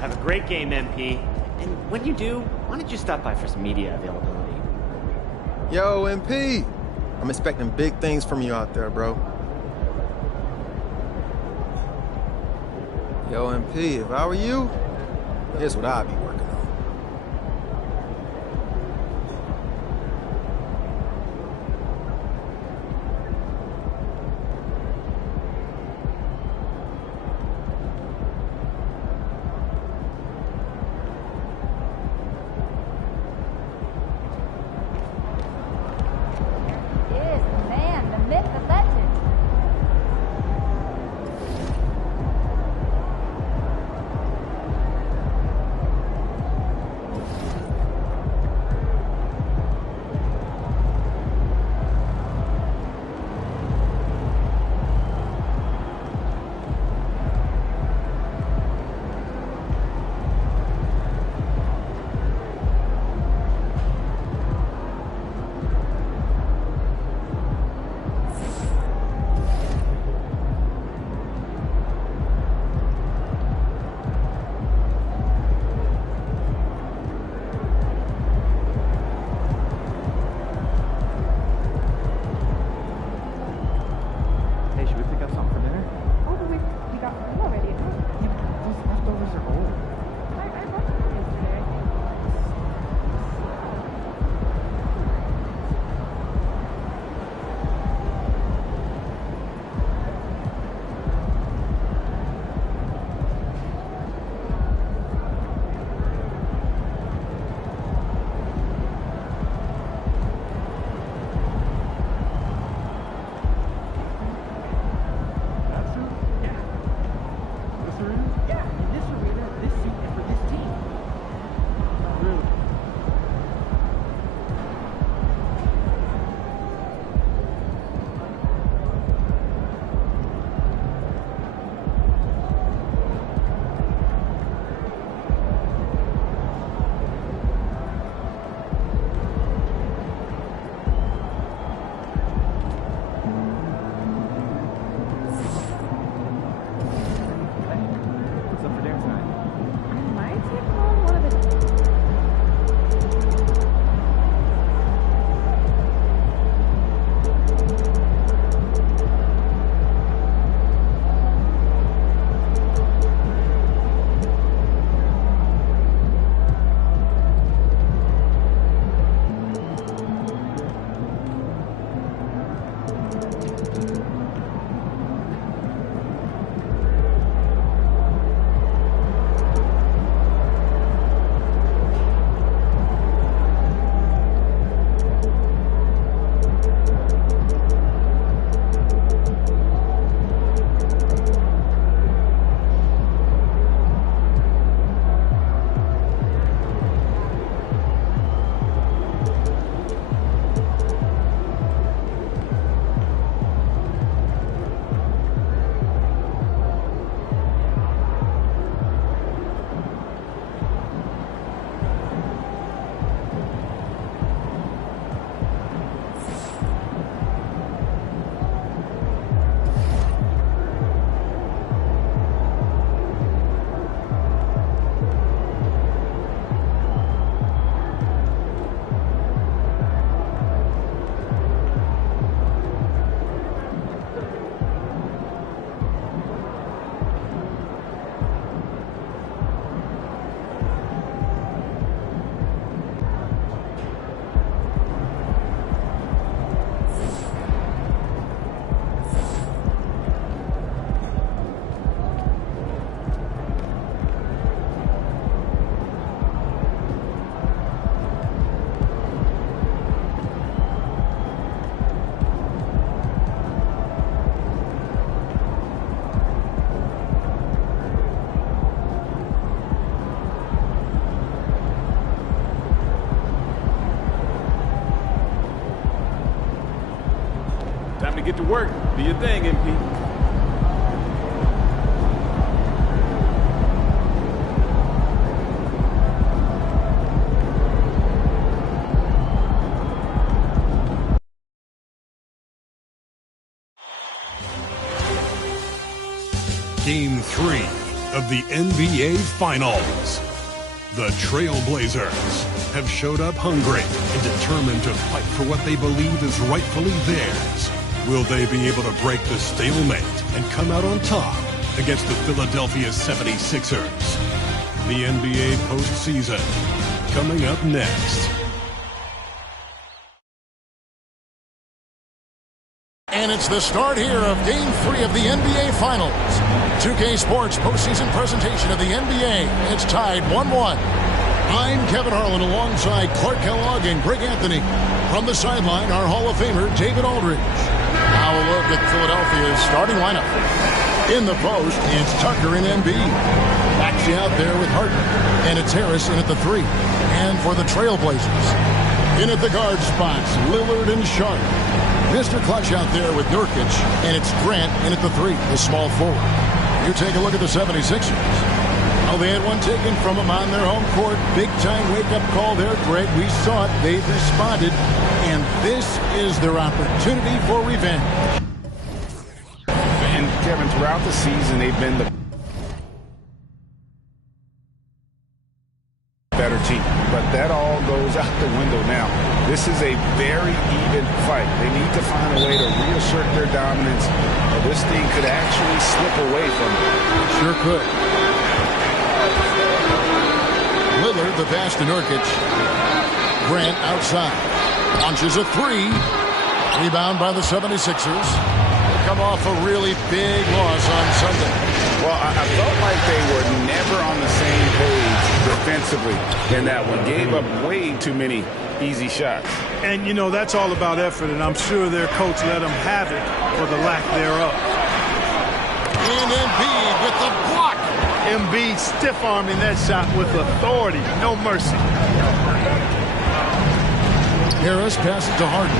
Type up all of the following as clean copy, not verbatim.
Have a great game, MP. And when you do, why don't you stop by for some media availability? Yo, MP! I'm expecting big things from you out there, bro. Yo, MP, if I were you, here's what I'd be working on. Time to get to work. Do your thing, MP. Game 3. of the NBA Finals. The Trailblazers have showed up hungry and determined to fight for what they believe is rightfully theirs. Will they be able to break the stalemate and come out on top against the Philadelphia 76ers? The NBA postseason coming up next. And it's the start here of Game 3 of the NBA Finals. 2K Sports postseason presentation of the NBA. It's tied 1-1. I'm Kevin Harlan alongside Clark Kellogg and Greg Anthony. From the sideline, our Hall of Famer, David Aldridge. Now a look at Philadelphia's starting lineup. In the post, it's Tucker and Embiid. Maxey out there with Harden. And it's Harris in at the 3. And for the Trailblazers, in at the guard spots, Lillard and Sharp. Mr. Clutch out there with Nurkic, and it's Grant in at the 3, the small forward. You take a look at the 76ers. Well, they had one taken from them on their home court. Big-time wake-up call there, Greg. We saw it. They've responded, and this is their opportunity for revenge. And, Kevin, throughout the season, they've been the better team. But that all goes out the window now. This is a very even fight. They need to find a way to reassert their dominance, or this thing could actually slip away from them. Sure could. Lillard, the pass to Nurkic. Grant outside. Launches a 3. Rebound by the 76ers. They come off a really big loss on Sunday. Well, I felt like they were never on the same page defensively in that one. Gave up way too many easy shots. And, you know, that's all about effort, and I'm sure their coach let them have it for the lack thereof. And Embiid with the block. Embiid stiff-arming that shot with authority. No mercy. Harris passes to Harden.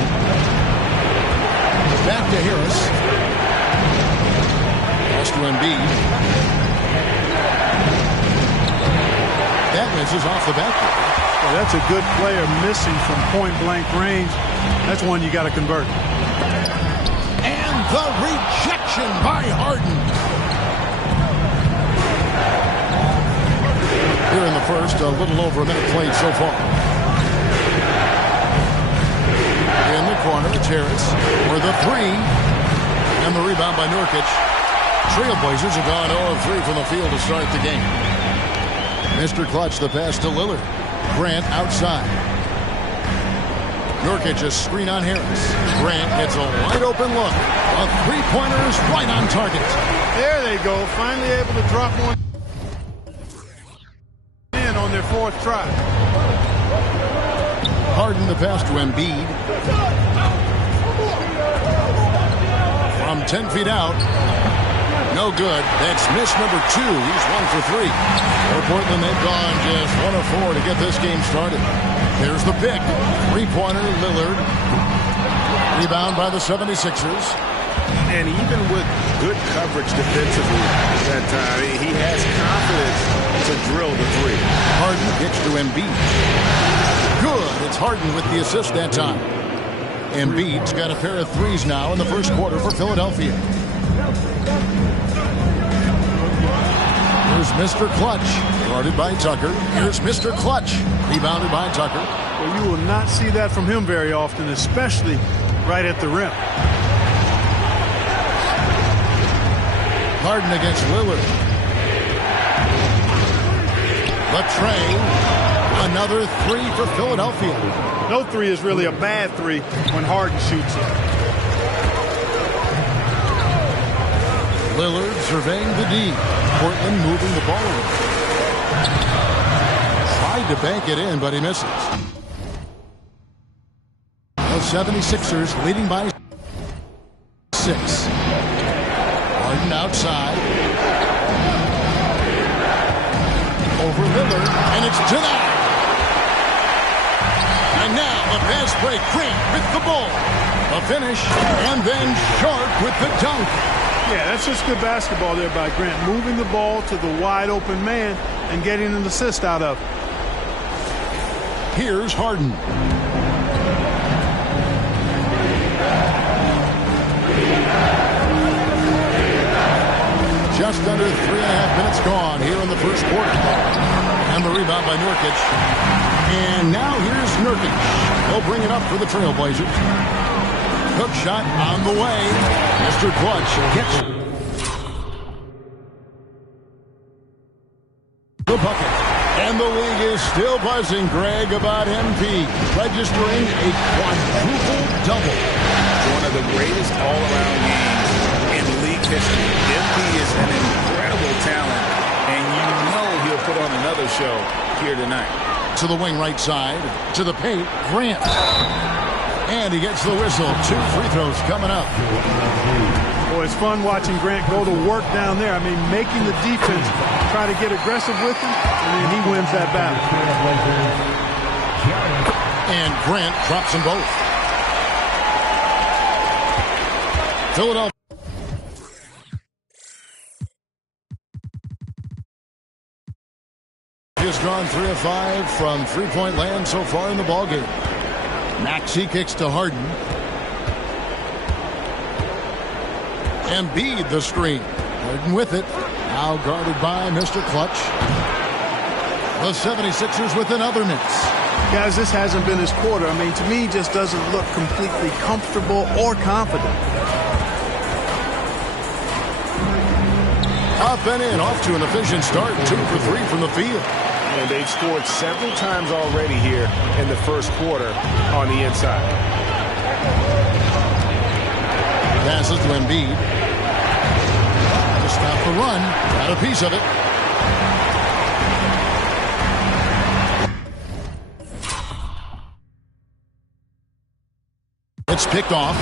Back to Harris. Pass to Embiid. That misses off the backboard. Well, that's a good player missing from point-blank range. That's one you got to convert. And the rejection by Harden. Here in the first, a little over a minute played so far. In the corner, it's Harris for the 3. And the rebound by Nurkic. Trailblazers have gone 0 of 3 from the field to start the game. Mr. Clutch, the pass to Lillard. Grant outside. Nurkic, a screen on Harris. Grant gets a wide open look. A three-pointer is right on target. There they go. Finally able to drop one in on their 4th try. Harden, the pass to Embiid. From 10 feet out. No good. That's miss number 2. He's 1 for 3. For Portland, they've gone just 1 of 4 to get this game started. There's the pick. 3-pointer, Lillard. Rebound by the 76ers. And even with good coverage defensively that time, he has confidence to drill the 3. Harden kicks to Embiid. Good. It's Harden with the assist that time. Embiid's got a pair of 3s now in the first quarter for Philadelphia. Here's Mr. Clutch, guarded by Tucker. Here's Mr. Clutch, rebounded by Tucker. Well, you will not see that from him very often, especially right at the rim. Harden against Lillard. Latrell. Another 3 for Philadelphia. No 3 is really a bad 3 when Harden shoots it. Lillard surveying the D. Portland moving the ball around. Tried to bank it in, but he misses. The 76ers leading by 6. Harden outside. Over Lillard, and it's denied. And now a pass break. Grant with the ball. A finish, and then Sharp with the dunk. Yeah, that's just good basketball there by Grant. Moving the ball to the wide open man and getting an assist out of it. Here's Harden. Just under 3.5 minutes gone here in the first quarter. And the rebound by Nurkic. And now here's Nurkic. He'll bring it up for the Trailblazers. Hook shot on the way. Mr. Clutch gets the bucket. And the league is still buzzing, Greg, about MP registering a quadruple double. One of the greatest all-around games in league history. MP is an incredible talent, and you know he'll put on another show here tonight. To the wing right side, to the paint, Grant. And he gets the whistle. 2 free throws coming up. Boy, it's fun watching Grant go to work down there. I mean, making the defense try to get aggressive with him, and then he wins that battle. And Grant drops them both. Philadelphia has gone 3 of 5 from three-point land so far in the ballgame. Maxey kicks to Harden. Embiid the screen. Harden with it. Now guarded by Mr. Clutch. The 76ers with another miss. Guys, this hasn't been his quarter. I mean, to me, he just doesn't look completely comfortable or confident. Up and in, off to an efficient start. 2 for 3 from the field. And they've scored several times already here in the first quarter on the inside. Passes to Embiid. To stop the run. Got a piece of it. It's picked off.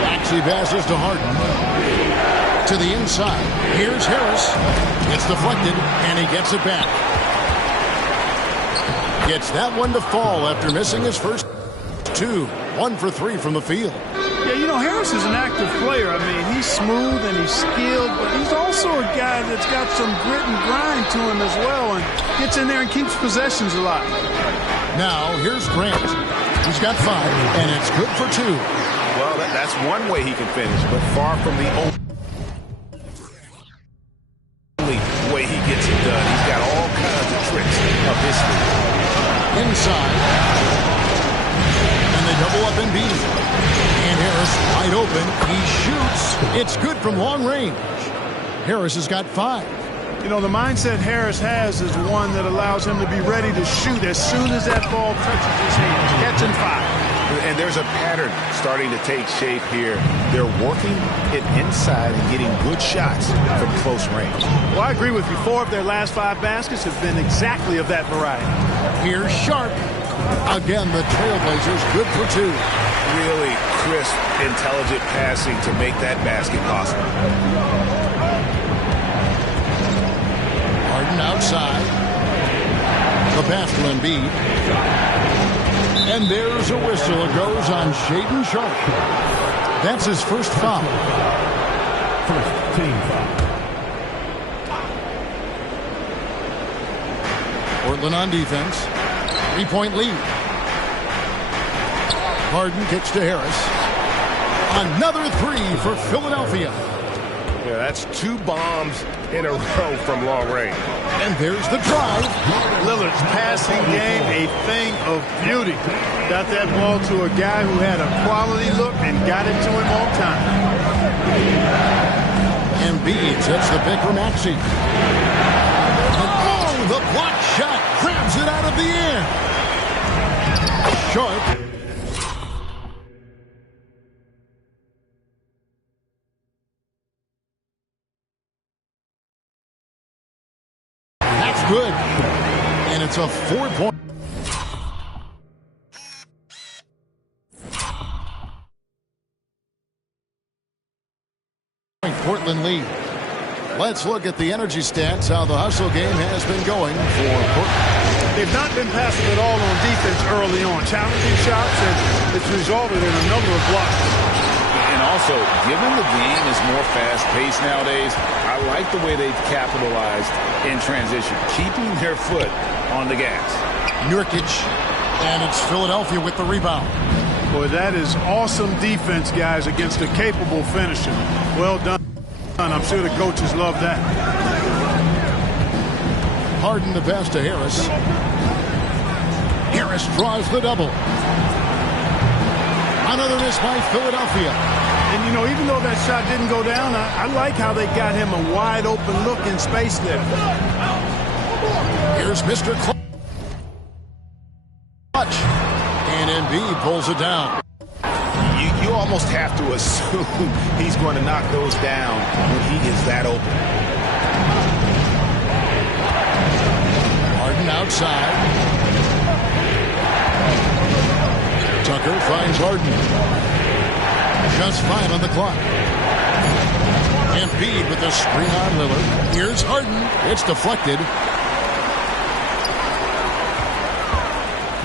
Maxey passes to Harden. To the inside. Here's Harris. It's deflected, and he gets it back. Gets that one to fall after missing his first 2. 1 for 3 from the field. Yeah, you know, Harris is an active player. I mean, he's smooth and he's skilled, but he's also a guy that's got some grit and grind to him as well and gets in there and keeps possessions alive. Now, here's Grant. He's got 5, and it's good for 2. Well, that's one way he can finish, but far from the only way he gets it done. He's got all kinds of tricks up his sleeve. Inside. And they double up Embiid. And Harris wide open. He shoots. It's good from long range. Harris has got 5. You know, the mindset Harris has is one that allows him to be ready to shoot as soon as that ball touches his hands. Catching 5. And there's a pattern starting to take shape here. They're working it inside and getting good shots from close range. Well, I agree with you. 4 of their last 5 baskets have been exactly of that variety. Here's Sharp. Again, the Trailblazers good for 2. Really crisp, intelligent passing to make that basket possible. Harden outside. The pass to Embiid. And there's a whistle. It goes on Shaedon Sharp. That's his first foul. First team foul. Portland on defense. 3-point lead. Harden kicks to Harris. Another 3 for Philadelphia. Yeah, that's 2 bombs in a row from long range. And there's the drive. Lillard's passing game, a thing of beauty. Got that ball to a guy who had a quality look and got it to him on time. Embiid sets the pick for Maxey. Oh, the block shot grabs it out of the air. Sharp. That's good. And it's a 4-point. Portland lead. Let's look at the energy stats, how the hustle game has been going for Portland. They've not been passive at all on defense early on. Challenging shots, and it's resulted in a number of blocks. And also, given the game is more fast-paced nowadays, I like the way they've capitalized in transition, keeping their foot on the gas. Nurkic, and it's Philadelphia with the rebound. Boy, that is awesome defense, guys, against a capable finisher. Well done I'm sure the coaches love that. Harden the pass to Harris. Harris draws the double. Another miss by Philadelphia. And, you know, even though that shot didn't go down, I like how they got him a wide open look in space there. Here's Mr. Clutch. And Embiid pulls it down. You almost have to assume he's going to knock those down when he is that open. Harden outside. Tucker finds Harden. Just 5 on the clock. Embiid with the screen on Lillard. Here's Harden. It's deflected.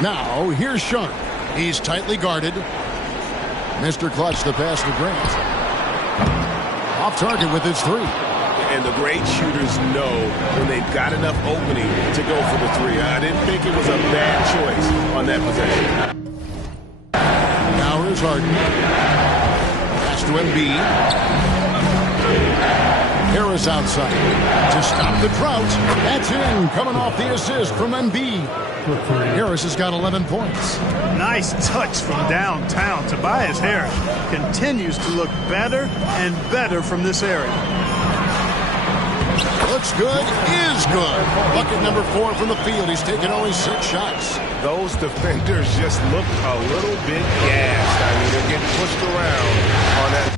Now, here's Sharp. He's tightly guarded. Mr. Clutch, the pass to Grant. Off target with his 3. And the great shooters know when they've got enough opening to go for the 3. I didn't think it was a bad choice on that possession. Now here's Harden. Pass to Embiid. Harris outside to stop the drought. That's in, coming off the assist from Embiid. Harris has got 11 points. Nice touch from downtown. Tobias Harris continues to look better and better from this area. Looks good, is good. Bucket number 4 from the field. He's taken only 6 shots. Those defenders just look a little bit gassed. I mean, they're getting pushed around on that.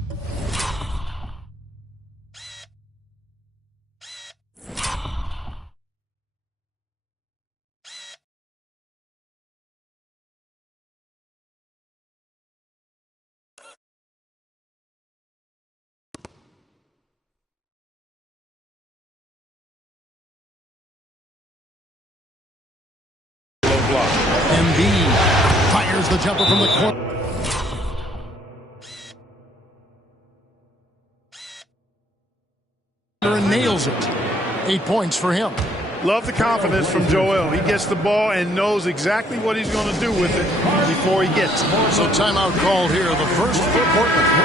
Embiid fires the jumper from the corner. And nails it. 8 points for him. Love the confidence from Joel. He gets the ball and knows exactly what he's going to do with it before he gets it. So timeout called here, the first for Portland. For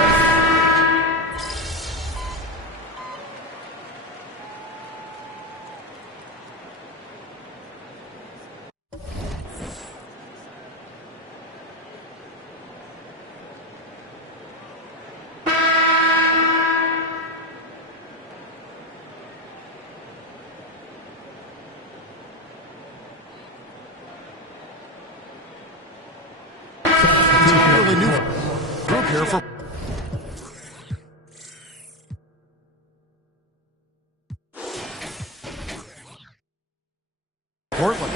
Portland.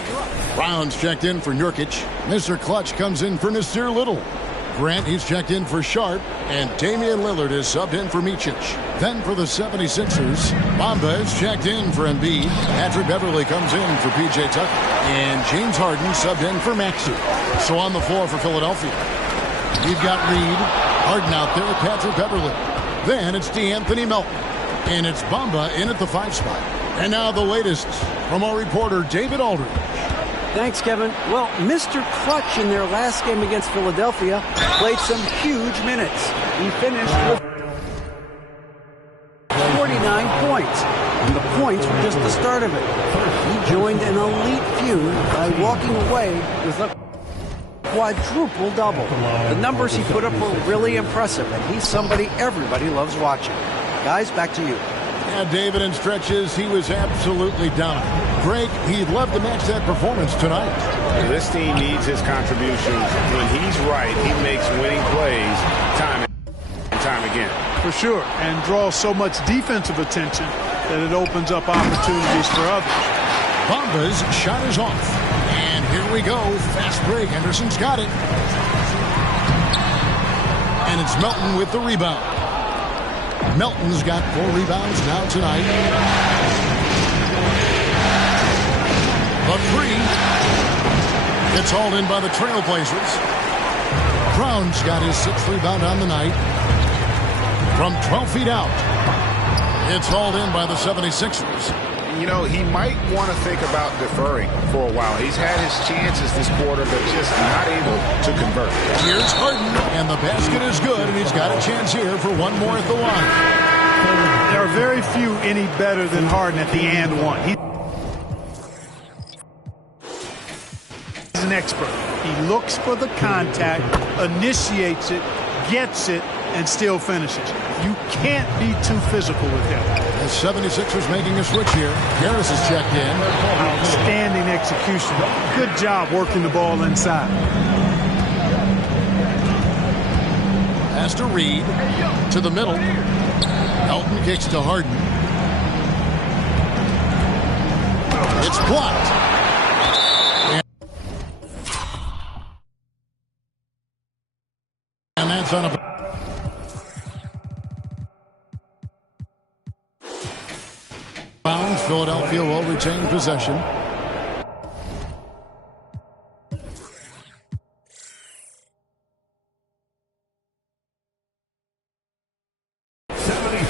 Brown's checked in for Nurkic. Mr. Clutch comes in for Nasir Little. Grant, he's checked in for Sharp. And Damian Lillard is subbed in for Micic. Then for the 76ers, Bamba is checked in for Embiid. Patrick Beverly comes in for P.J. Tucker. And James Harden subbed in for Maxey. So on the floor for Philadelphia, you've got Reed, Harden out there with Patrick Beverly. Then it's DeAnthony Melton. And it's Bamba in at the 5 spot. And now the latest from our reporter, David Aldridge. Thanks, Kevin. Well, Mr. Clutch in their last game against Philadelphia played some huge minutes. He finished with 49 points. And the points were just the start of it. He joined an elite feud by walking away with a quadruple double. The numbers he put up were really impressive, and he's somebody everybody loves watching. Guys, back to you. Yeah, David, in stretches, he was absolutely dominant. Greg, he'd love to match that performance tonight. This team needs his contributions. When he's right, he makes winning plays time and time again. For sure, and draws so much defensive attention that it opens up opportunities for others. Bamba's shot is off. And here we go. Fast break. Henderson's got it. And it's Melton with the rebound. Melton's got 4 rebounds now tonight. The 3. It's hauled in by the Trailblazers. Brown's got his 6th rebound on the night. From 12 feet out. It's hauled in by the 76ers. You know, he might want to think about deferring for a while. He's had his chances this quarter, but just not able to convert. Here's Harden, and the basket is good, and he's got a chance here for one more at the line. There are very few any better than Harden at the and one. He's an expert. He looks for the contact, initiates it, gets it, and still finishes. You can't be too physical with him. The 76ers making a switch here. Harris is checked in. Outstanding execution. Good job working the ball inside. Pass to Reed. To the middle. Elton kicks to Harden. It's blocked. And that's on a... bounds. Philadelphia will retain possession.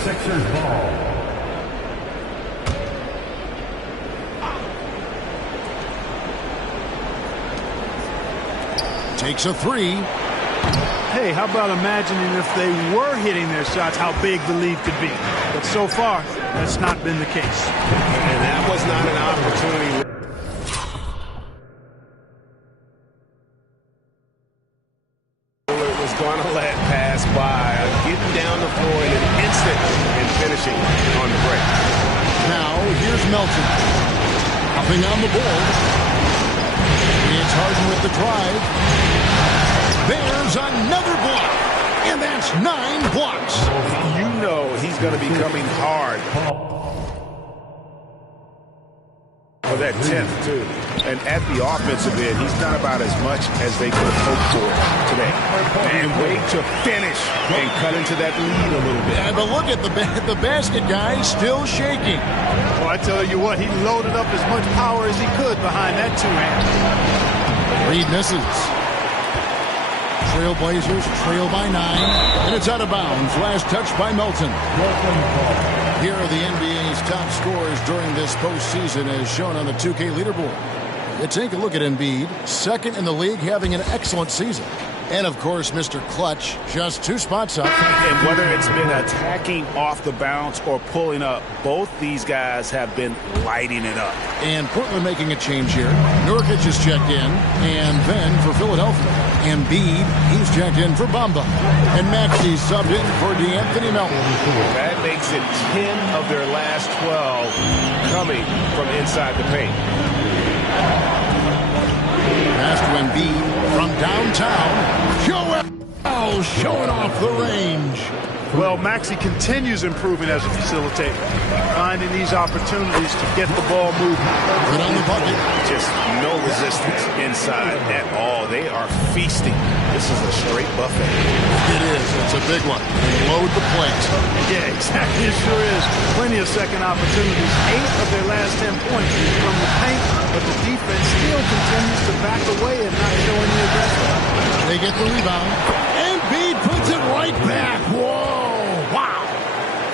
Sixers ball. Takes a three. Hey, how about imagining if they were hitting their shots, how big the lead could be. But so far, that's not been the case. And that was not an opportunity. Was going to let pass by, getting down the floor in an instant and finishing on the break. Now here's Melton, hopping on the board. It's Harden with the drive. There's another block, and that's 9 blocks. You know he's going to be coming hard for that 10th too. And at the offensive end, he's done about as much as they could have hoped for today. And wait to finish and cut into that lead a little bit. Yeah, but look at the basket guy still shaking. Well, I tell you what, he loaded up as much power as he could behind that two-hand. Reed misses. Trailblazers trail by 9, and it's out of bounds. Last touch by Melton. Here are the NBA's top scorers during this postseason as shown on the 2K leaderboard. You take a look at Embiid, second in the league, having an excellent season. And, of course, Mr. Clutch, just 2 spots up. And whether it's been attacking off the bounce or pulling up, both these guys have been lighting it up. And Portland making a change here. Nurkic is checked in. And then for Philadelphia, Embiid, he's checked in for Bamba. And Maxey subbed in for DeAnthony Melton. That makes it 10 of their last 12 coming from inside the paint. Pass to Embiid from downtown. Joel showing off the range. Well, Maxey continues improving as a facilitator, finding these opportunities to get the ball moving. Good on the bucket. Just no resistance inside at all. They are feasting. This is a straight buffet. It is. It's a big one. Load the plate. Yeah, exactly. It sure is. Plenty of second opportunities. 8 of their last 10 points from the paint, but the defense still continues to back away and not show any aggression. They get the rebound. Embiid puts it right back. Whoa. Wow.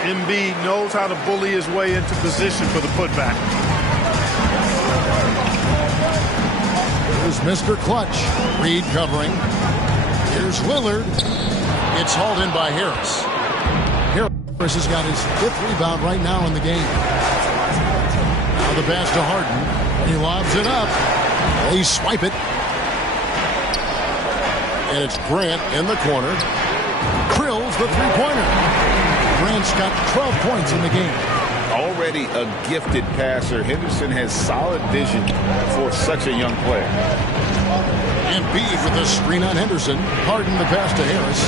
Embiid knows how to bully his way into position for the putback. Here's Mr. Clutch. Reed covering. Here's Lillard. It's hauled in by Harris. Harris has got his 5th rebound right now in the game. Now the pass to Harden. He lobs it up. They swipe it. And it's Grant in the corner. Drills the three-pointer. Grant's got 12 points in the game. Already a gifted passer, Henderson has solid vision for such a young player. Embiid with the screen on Henderson. Harden the pass to Harris.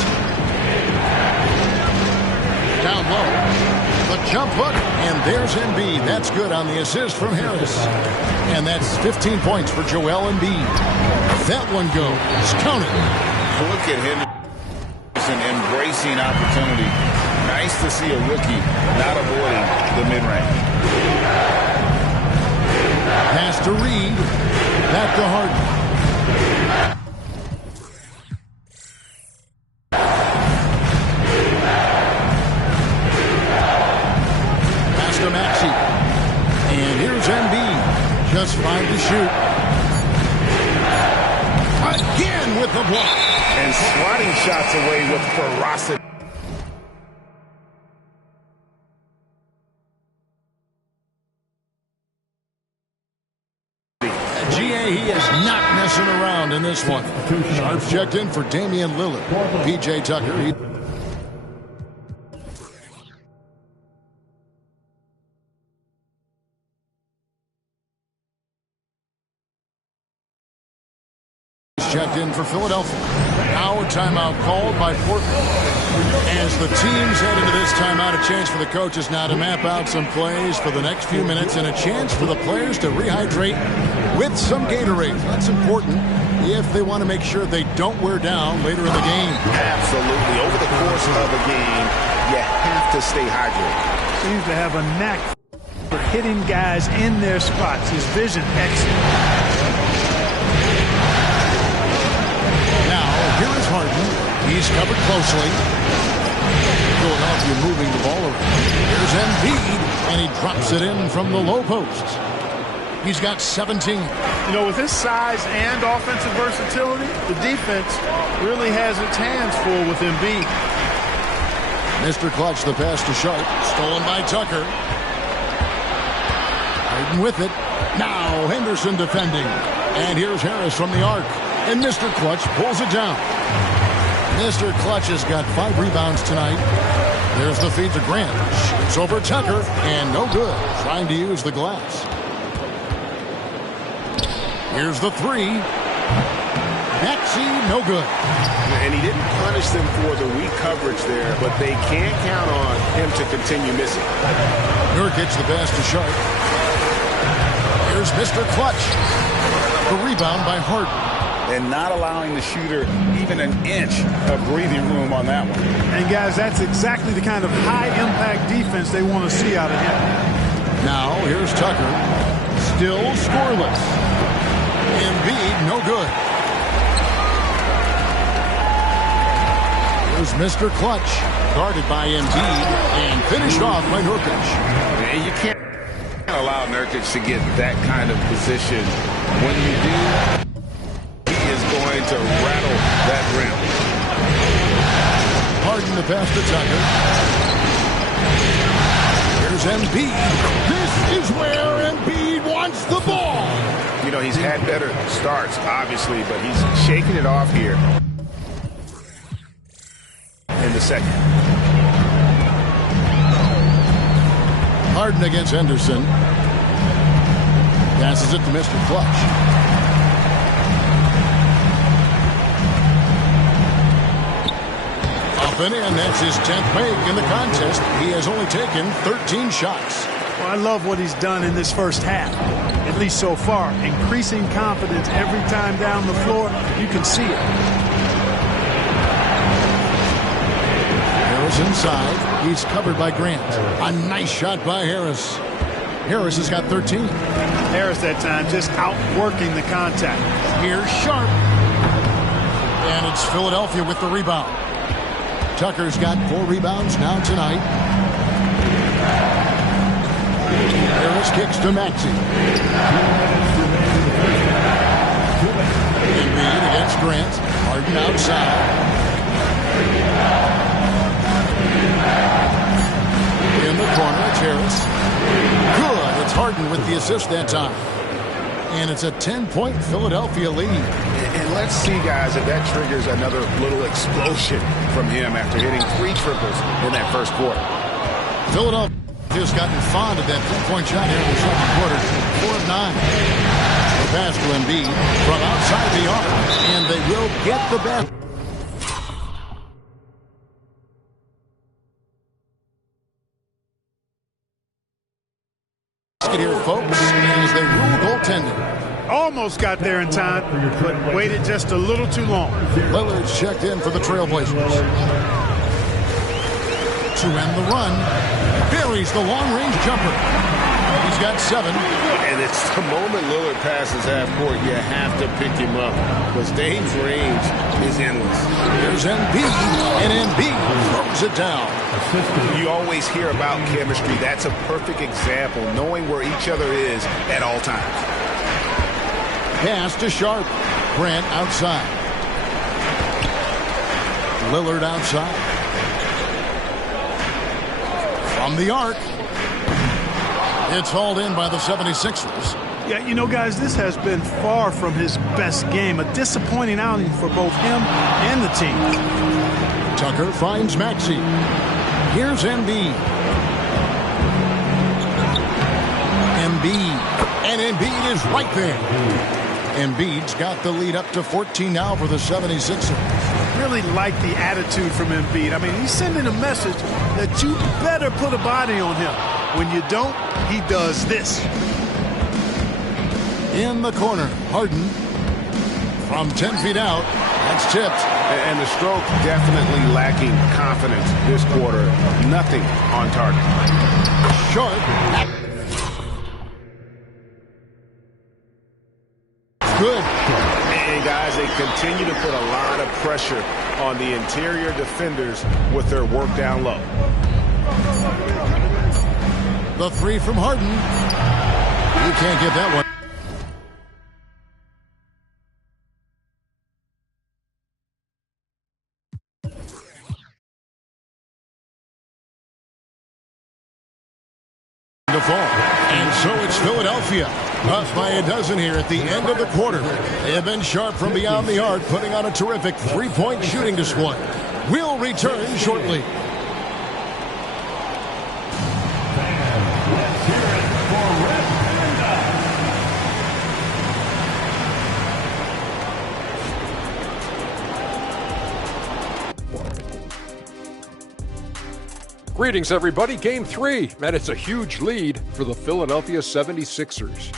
Down low. The jump hook, and there's Embiid. That's good on the assist from Harris. And that's 15 points for Joel Embiid. That one goes. Count it. Look at Henderson embracing opportunity. Nice to see a rookie not avoiding the mid-range. Pass to Reed. Back to Harden. Pass to Maxey. And here's Embiid. Just 5 to shoot. Again with the block. And swatting shots away with ferocity. this one. Sharp checked in for Damian Lillard. P.J. Tucker. Checked in for Philadelphia. Now a timeout called by Portland. As the teams head into this timeout, a chance for the coaches now to map out some plays for the next few minutes and a chance for the players to rehydrate with some Gatorade. That's important if they want to make sure they don't wear down later in the game. Absolutely. Over the course of a game, you have to stay hydrated. Seems to have a knack for hitting guys in their spots. His vision excellent. Here is Harden. He's covered closely. Philadelphia moving the ball around. Here's Embiid, and he drops it in from the low post. He's got 17. You know, with his size and offensive versatility, the defense really has its hands full with Embiid. Mr. Clutch, the pass to Sharp. Stolen by Tucker. Harden with it. Now Henderson defending. And here's Harris from the arc. And Mr. Clutch pulls it down. Mr. Clutch has got 5 rebounds tonight. There's the feed to Grant. Shoots over Tucker, and no good. Trying to use the glass. Here's the 3. Maxey, no good. And he didn't punish them for the weak coverage there, but they can't count on him to continue missing. Nurkic the pass to Sharp. Here's Mr. Clutch. The rebound by Harden. And not allowing the shooter even an inch of breathing room on that one. And guys, that's exactly the kind of high-impact defense they want to see out of him. Now, here's Tucker. Still scoreless. Embiid, no good. Here's Mr. Clutch. Guarded by Embiid and finished off by Nurkic. You can't allow Nurkic to get that kind of position. When you do, going to rattle that rim. Harden the pass to Tucker. Here's Embiid. This is where Embiid wants the ball. You know, he's had better starts, obviously, but he's shaking it off here in the second. Harden against Henderson. Passes it to Mr. Clutch. And that's his 10th make in the contest. He has only taken 13 shots. Well, I love what he's done in this first half, at least so far. Increasing confidence every time down the floor. You can see it. Harris inside. He's covered by Grant. A nice shot by Harris. Harris has got 13. Harris that time just outworking the contact. Here's Sharp. And it's Philadelphia with the rebound. Tucker's got 4 rebounds now tonight. Harris kicks to Maxey. Embiid against Grant. Harden outside. In the corner, it's Harris. Good. It's Harden with the assist that time. And it's a 10-point Philadelphia lead. And let's see, guys, if that triggers another little explosion from him after hitting 3 triples in that first quarter. Philadelphia's gotten fond of that 3-point shot here in the second quarter. 4 of 9. The pass to Embiid from outside the arc, and they will get the basket. Here, folks, as they rule goaltending. Almost got there in time, but waited just a little too long. Lillard's checked in for the Trailblazers. To end the run, buries the long-range jumper. He's got 7. And it's the moment Lillard passes half court, you have to pick him up because Dame's range is endless. There's Embiid, and Embiid throws it down. You always hear about chemistry. That's a perfect example, knowing where each other is at all times. Pass to Sharp. Grant outside. Lillard outside. From the arc. It's hauled in by the 76ers. Yeah, you know, guys, this has been far from his best game. A disappointing outing for both him and the team. Tucker finds Maxey. Here's Embiid. And Embiid is right there. Embiid's got the lead up to 14 now for the 76ers. Really like the attitude from Embiid. I mean, he's sending a message that you better put a body on him. When you don't, he does this. In the corner, Harden from 10 feet out. That's tipped. And the stroke definitely lacking confidence this quarter. Nothing on target. Short. Good. And guys, they continue to put a lot of pressure on the interior defenders with their work down low. The three from Harden. You can't get that one. To fall. And so it's Philadelphia. Up by a dozen here at the end of the quarter. They have been sharp from beyond the arc, putting on a terrific three-point shooting display. We'll return shortly. Greetings, everybody. Game 3, and it's a huge lead for the Philadelphia 76ers.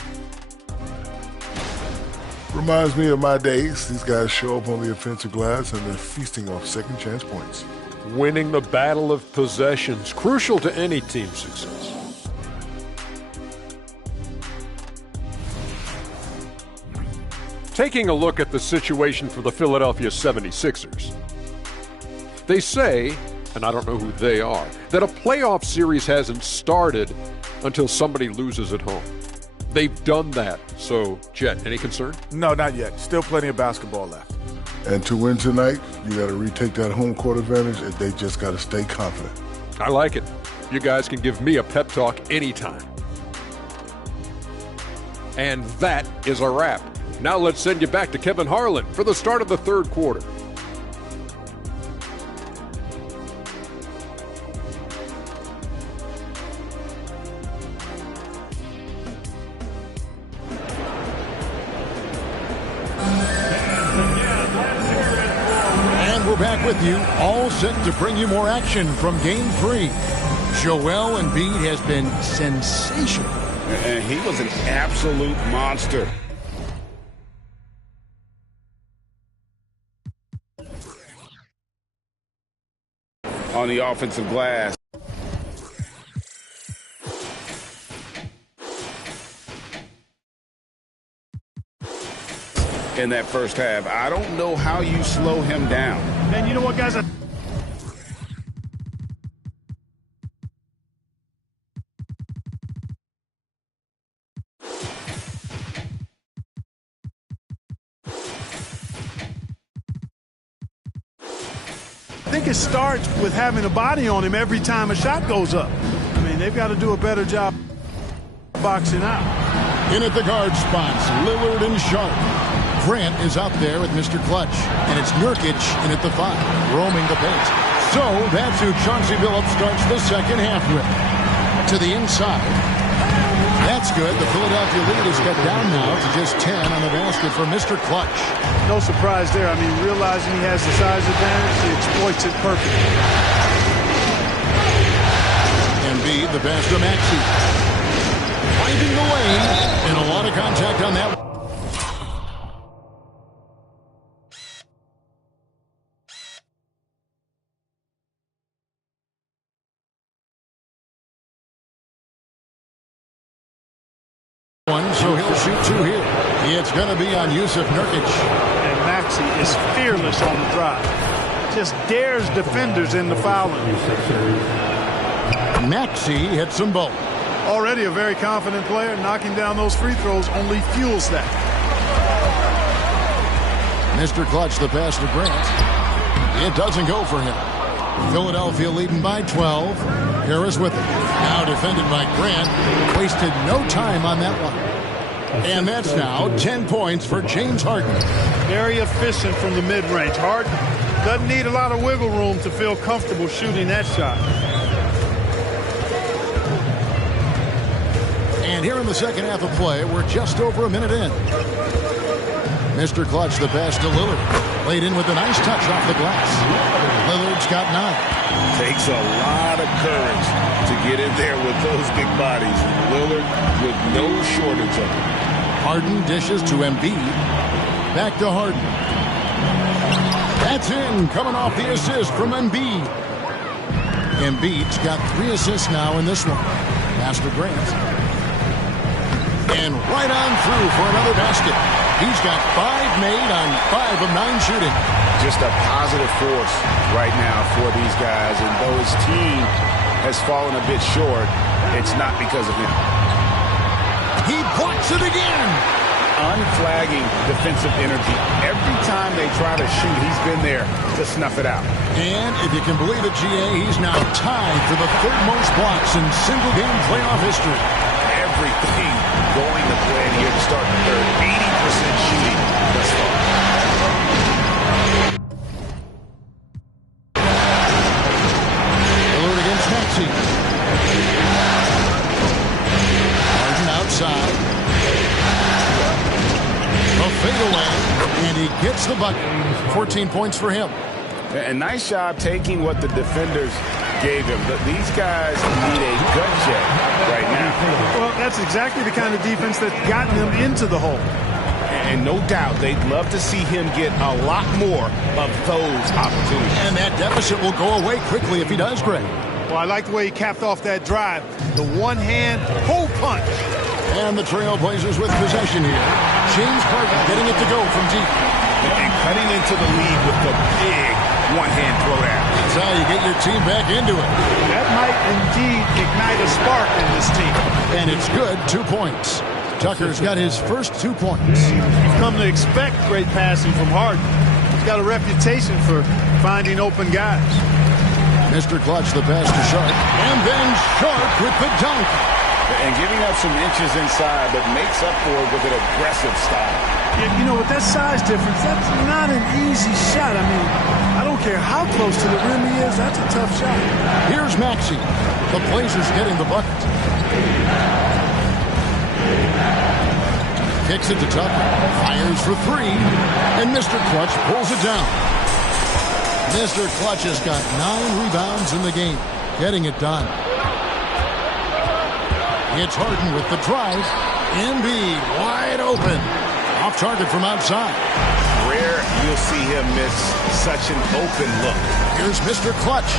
Reminds me of my days. These guys show up on the offensive glass and they're feasting off second chance points. Winning the battle of possessions, crucial to any team's success. Taking a look at the situation for the Philadelphia 76ers. They say, and I don't know who they are, that a playoff series hasn't started until somebody loses at home. They've done that. So, Jet, any concern? No, not yet. Still plenty of basketball left. And to win tonight, you got to retake that home court advantage, and they just got to stay confident. I like it. You guys can give me a pep talk anytime. And that is a wrap. Now let's send you back to Kevin Harlan for the start of the third quarter. Back with you, all set to bring you more action from Game 3. Joel Embiid has been sensational. And he was an absolute monster. On the offensive glass. In that first half, I don't know how you slow him down. And you know what, guys? I think it starts with having a body on him every time a shot goes up. I mean, they've got to do a better job boxing out. In at the guard spots, Lillard and Sharp. Grant is out there with Mr. Clutch, and it's Nurkic in at the 5, roaming the paint. So that's who Chauncey Billups starts the second half with. To the inside. That's good. The Philadelphia lead is cut down now to just 10 on the basket for Mr. Clutch. No surprise there. I mean, realizing he has the size advantage, he exploits it perfectly. Embiid, the pass to Maxey. Finding the lane, and a lot of contact on that one. So he'll shoot 2 here. It's going to be on Yusuf Nurkic. And Maxey is fearless on the drive. Just dares defenders in the foul line. Maxey hits them both. Already a very confident player. Knocking down those free throws only fuels that. Mr. Clutch, the pass to Grant. It doesn't go for him. Philadelphia leading by 12. Harris with it. Now defended by Grant. Wasted no time on that one. And that's now 10 points for James Harden. Very efficient from the mid-range. Harden doesn't need a lot of wiggle room to feel comfortable shooting that shot. And here in the second half of play, we're just over a minute in. Mr. Clutch, the pass to Lillard. Laid in with a nice touch off the glass. Lillard's got 9. Takes a lot of courage to get in there with those big bodies. Lillard with no shortage of them. Harden dishes to Embiid. Back to Harden. That's in, coming off the assist from Embiid. Embiid's got 3 assists now in this one. Pass to Grant. And right on through for another basket. He's got 5 made on 5 of 9 shooting. Just a positive force right now for these guys. And though his team has fallen a bit short, it's not because of him. He blocks it again. Unflagging defensive energy. Every time they try to shoot, he's been there to snuff it out. And if you can believe it, GA, he's now tied for the 3rd most blocks in single-game playoff history. Everything going to plan here to start the third. 80% shooting thus far. Lillard against Maxey. Harden outside. A fadeaway, and he gets the bucket. 14 points for him. A nice job taking what the defenders gave him. But these guys need a gut check right now. Well, that's exactly the kind of defense that's gotten them into the hole. And no doubt they'd love to see him get a lot more of those opportunities. And that deficit will go away quickly if he does, Greg. Well, I like the way he capped off that drive. The one-hand hole punch. And the Trailblazers with possession here. James Harden getting it to go from deep. And cutting into the lead with the big one-hand throwdown. That's how you get your team back into it. That might indeed ignite a spark in this team. And it's good, 2 points. Tucker's got his first 2 points. You've come to expect great passing from Harden. He's got a reputation for finding open guys. Mr. Clutch, the pass to Sharp. And then Sharp with the dunk. And giving up some inches inside, but makes up for it with an aggressive style. Yeah, you know, with that size difference, that's not an easy shot. I mean, I don't care how close to the rim he is, that's a tough shot. Here's Maxey. The Blazers getting the bucket. Kicks it to Tucker. Fires for 3. And Mr. Clutch pulls it down. Mr. Clutch has got 9 rebounds in the game. Getting it done. It's Harden with the drive. Embiid wide open. Off target from outside. Rare you'll see him miss such an open look. Here's Mr. Clutch.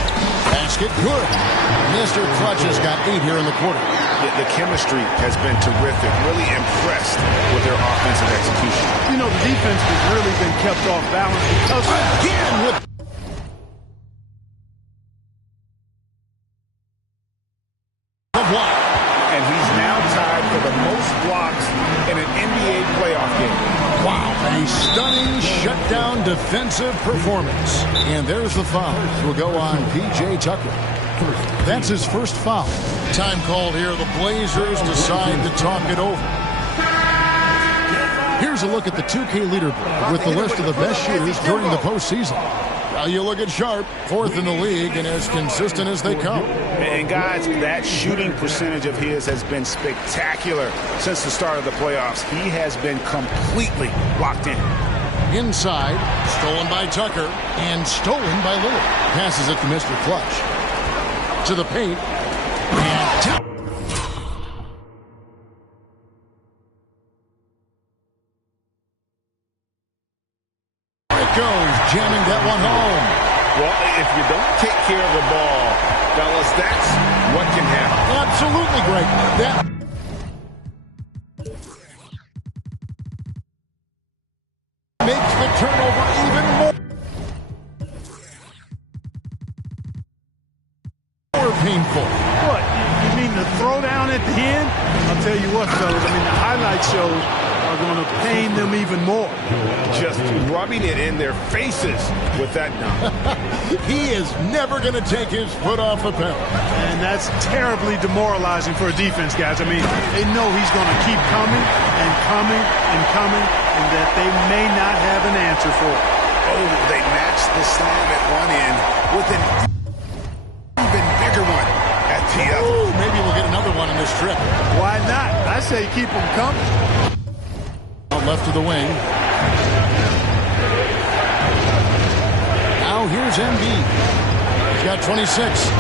Basket good. Mr. Clutch has got 8 here in the quarter. The chemistry has been terrific. Really impressed with their offensive execution. You know, the defense has really been kept off balance because again with the block. And he's now tied for the most blocks in an NBA playoff game. Wow, a stunning shutdown defensive performance. And there's the foul. Will go on P.J. Tucker. That's his first foul. Time called here. The Blazers decide to talk it over. Here's a look at the 2K leaderboard with the list of the best shooters during the postseason. Now you look at Sharp, 4th in the league, and as consistent as they come. And guys, that shooting percentage of his has been spectacular since the start of the playoffs. He has been completely locked in. Inside, stolen by Tucker, and stolen by Lillard. Passes it to Mr. Clutch. To the paint. And goes, jamming that one home. Well, if you don't take care of the ball, fellas, that's what can happen. Absolutely great. That makes the turnover even more painful. What? You mean the throwdown at the end? I'll tell you what, fellas. I mean, the highlight shows are going to pain them even more. Just rubbing it in their faces with that dunk. He is never going to take his foot off the pedal. And that's terribly demoralizing for a defense, guys. I mean, they know he's going to keep coming and coming and coming, and that they may not have an answer for it. Oh, they matched the slam at one end with an even bigger one at the other. Ooh, maybe we'll get another one in this trip. Why not? I say keep them coming. Left to the wing. Now here's Embiid. He's got 26.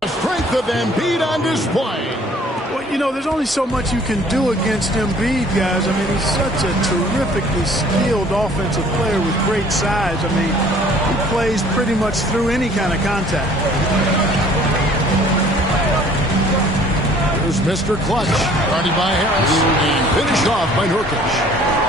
The strength of Embiid on display. Well, you know, there's only so much you can do against Embiid, guys. I mean, he's such a terrifically skilled offensive player with great size. I mean, he plays pretty much through any kind of contact. Here's Mr. Clutch, guarded by Harris, and finished off by Nurkic.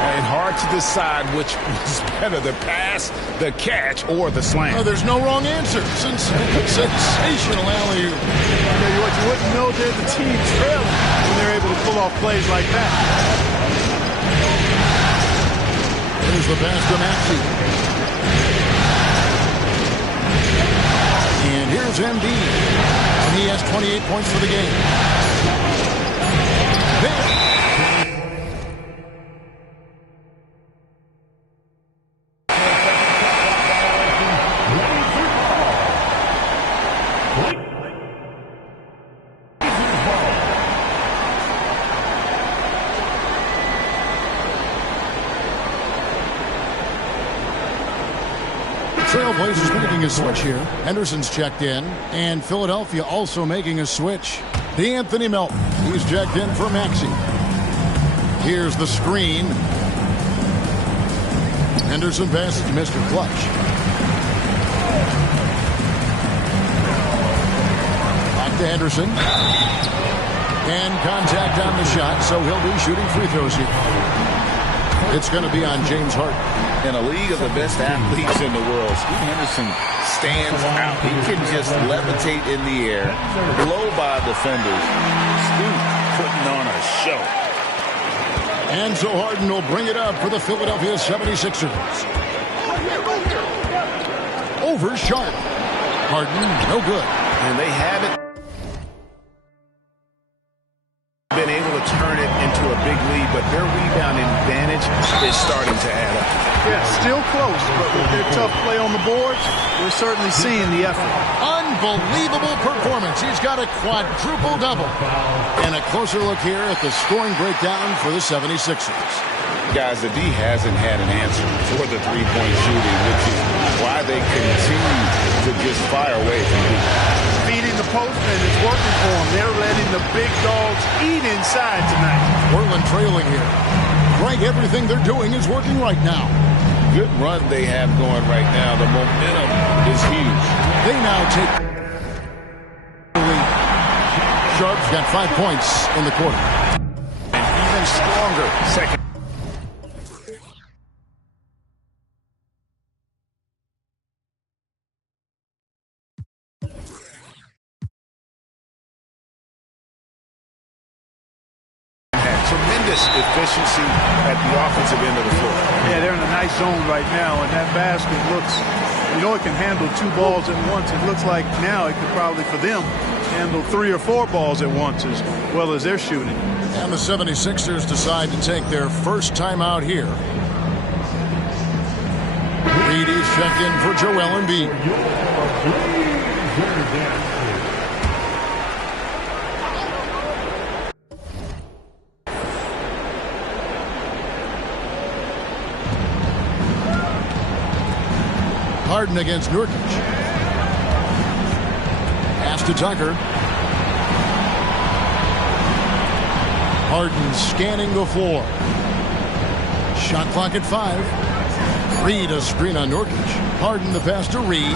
And hard to decide which was better, the pass, the catch, or the slam. Oh, there's no wrong answer. Sensational alley-oop. I tell you what, you wouldn't know they're the team trailing when they're able to pull off plays like that. Here's the pass to Maxey. And here's Embiid. And he has 28 points for the game. Trailblazers making a switch here. Henderson's checked in, and Philadelphia also making a switch. DeAnthony Melton, he's checked in for Maxey. Here's the screen. Henderson passes to Mr. Clutch. Back to Henderson. And contact on the shot, so he'll be shooting free throws here. It's going to be on James Harden. In a league of the best athletes in the world, Scoot Henderson stands out. He can just levitate in the air, blow by defenders. Scoot putting on a show. And so Harden will bring it up for the Philadelphia 76ers. Over Sharp. Harden, no good. And they haven't been able to turn it into a big lead, but their rebounding advantage is starting to add up. Yeah, still close, but with their tough play on the boards, we're certainly seeing the effort. Unbelievable performance. He's got a quadruple-double. And a closer look here at the scoring breakdown for the 76ers. Guys, the D hasn't had an answer for the three-point shooting, which is why they continue to just fire away from deep. Feeding the post, and it's working for them. They're letting the big dogs eat inside tonight. Portland trailing here. Right, everything they're doing is working right now. Good run they have going right now. The momentum is huge. They now take the lead. Sharp's got 5 points in the quarter. And even stronger second. Tremendous efficiency at the offensive end of the floor. Yeah, they're in a nice zone right now, and that basket looks, you know, it can handle 2 balls at once. It looks like now it could probably, for them, handle 3 or 4 balls at once as well as they're shooting. And the 76ers decide to take their first time out here. Reed is checked in for Joel Embiid. Harden against Nurkic. Pass to Tucker. Harden scanning the floor. Shot clock at 5. Reed a screen on Nurkic. Harden the pass to Reed.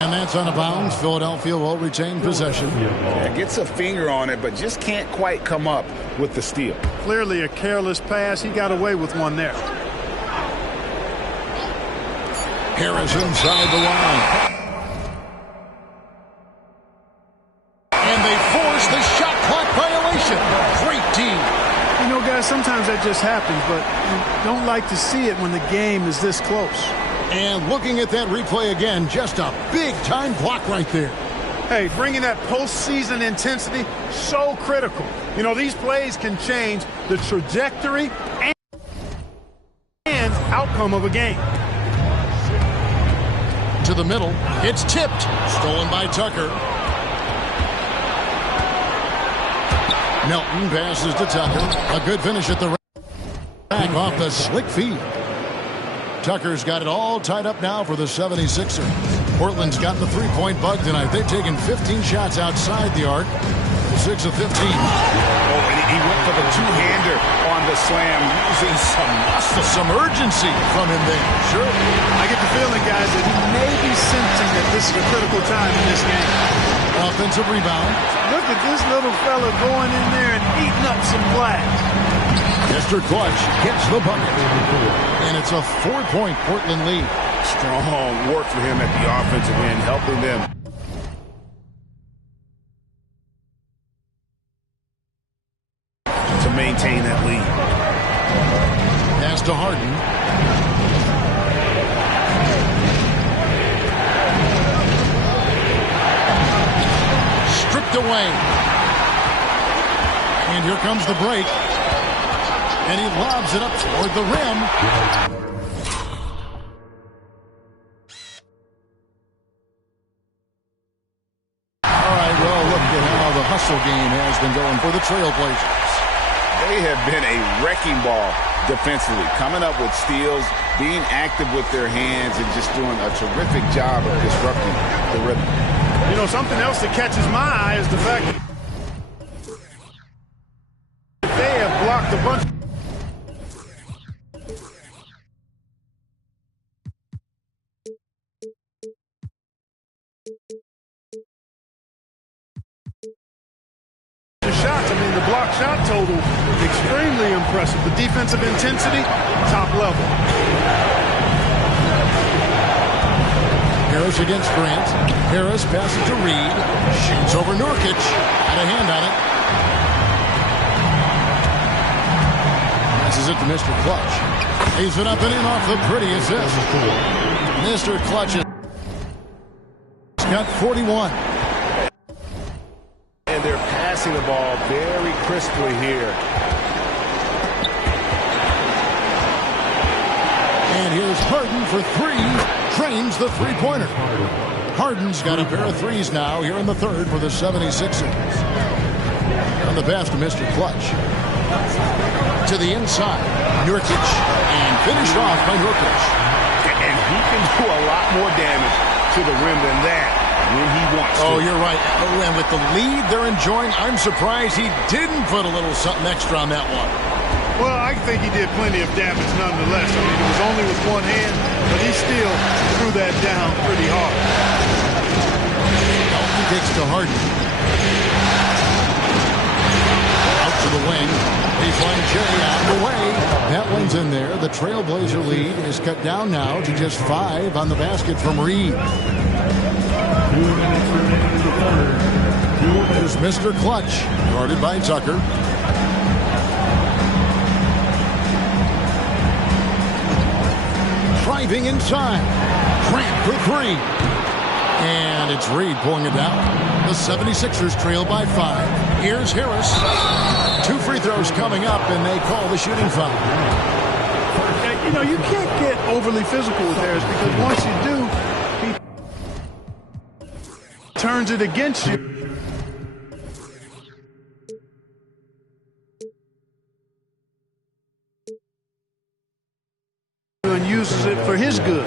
And that's out of bounds. Philadelphia will retain possession. Yeah, gets a finger on it, but just can't quite come up with the steal. Clearly a careless pass. He got away with one there. Harris inside the line. And they force the shot clock violation. Great team. You know, guys, sometimes that just happens, but you don't like to see it when the game is this close. And looking at that replay again, just a big-time block right there. Hey, bringing that postseason intensity, so critical. You know, these plays can change the trajectory and outcome of a game. To the middle, it's tipped. Stolen by Tucker. Melton passes to Tucker. A good finish at the rack off the slick feed. Tucker's got it all tied up now for the 76ers. Portland's got the three-point bug tonight. They've taken 15 shots outside the arc. 6 of 15. Oh, and he went for the two-hander on the slam, using some muscle. Some urgency from him there. Sure. I get the feeling, guys, that he may be sensing that this is a critical time in this game. Offensive rebound. Look at this little fella going in there and eating up some glass. Mr. Clutch gets the bucket. And it's a 4-point Portland lead. Strong work for him at the offensive end, helping them. To maintain that lead. Pass to Harden. Stripped away. And here comes the break. And he lobs it up toward the rim. All right, well, look at how the hustle game has been going for the Trailblazers. They have been a wrecking ball defensively, coming up with steals, being active with their hands, and just doing a terrific job of disrupting the rhythm. You know, something else that catches my eye is the fact that they have blocked a bunch. Shots. I mean, the block shot total, extremely impressive. The defensive intensity, top level. Harris against Grant. Harris passes to Reed. Shoots over Nurkic. Had a hand on it. Passes it to Mr. Clutch. He's it up and in off the pretty assist. Mr. Clutch has got 41. And they're passing the ball very crisply here. And here's Harden for three. Drains the three-pointer. Harden's got a pair of threes now here in the third for the 76ers. On the pass to Mr. Clutch. To the inside. Nurkic. And finished off by Nurkic. And he can do a lot more damage to the rim than that when he wants to. Oh, you're right. Oh, and with the lead they're enjoying, I'm surprised he didn't put a little something extra on that one. Well, I think he did plenty of damage nonetheless. I mean, it was only with one hand, but he still threw that down pretty hard. He takes to Harden. Out to the wing. Baseline J out of the way. That one's in there. The Trailblazer lead is cut down now to just 5 on the basket from Reed. Here's Mr. Clutch, guarded by Tucker. Driving inside. Grant for three. And it's Reed pulling it down. The 76ers trail by 5. Here's Harris. 2 free throws coming up, and they call the shooting foul. You know, you can't get overly physical with Harris because once you do, he turns it against you. And uses it for his good.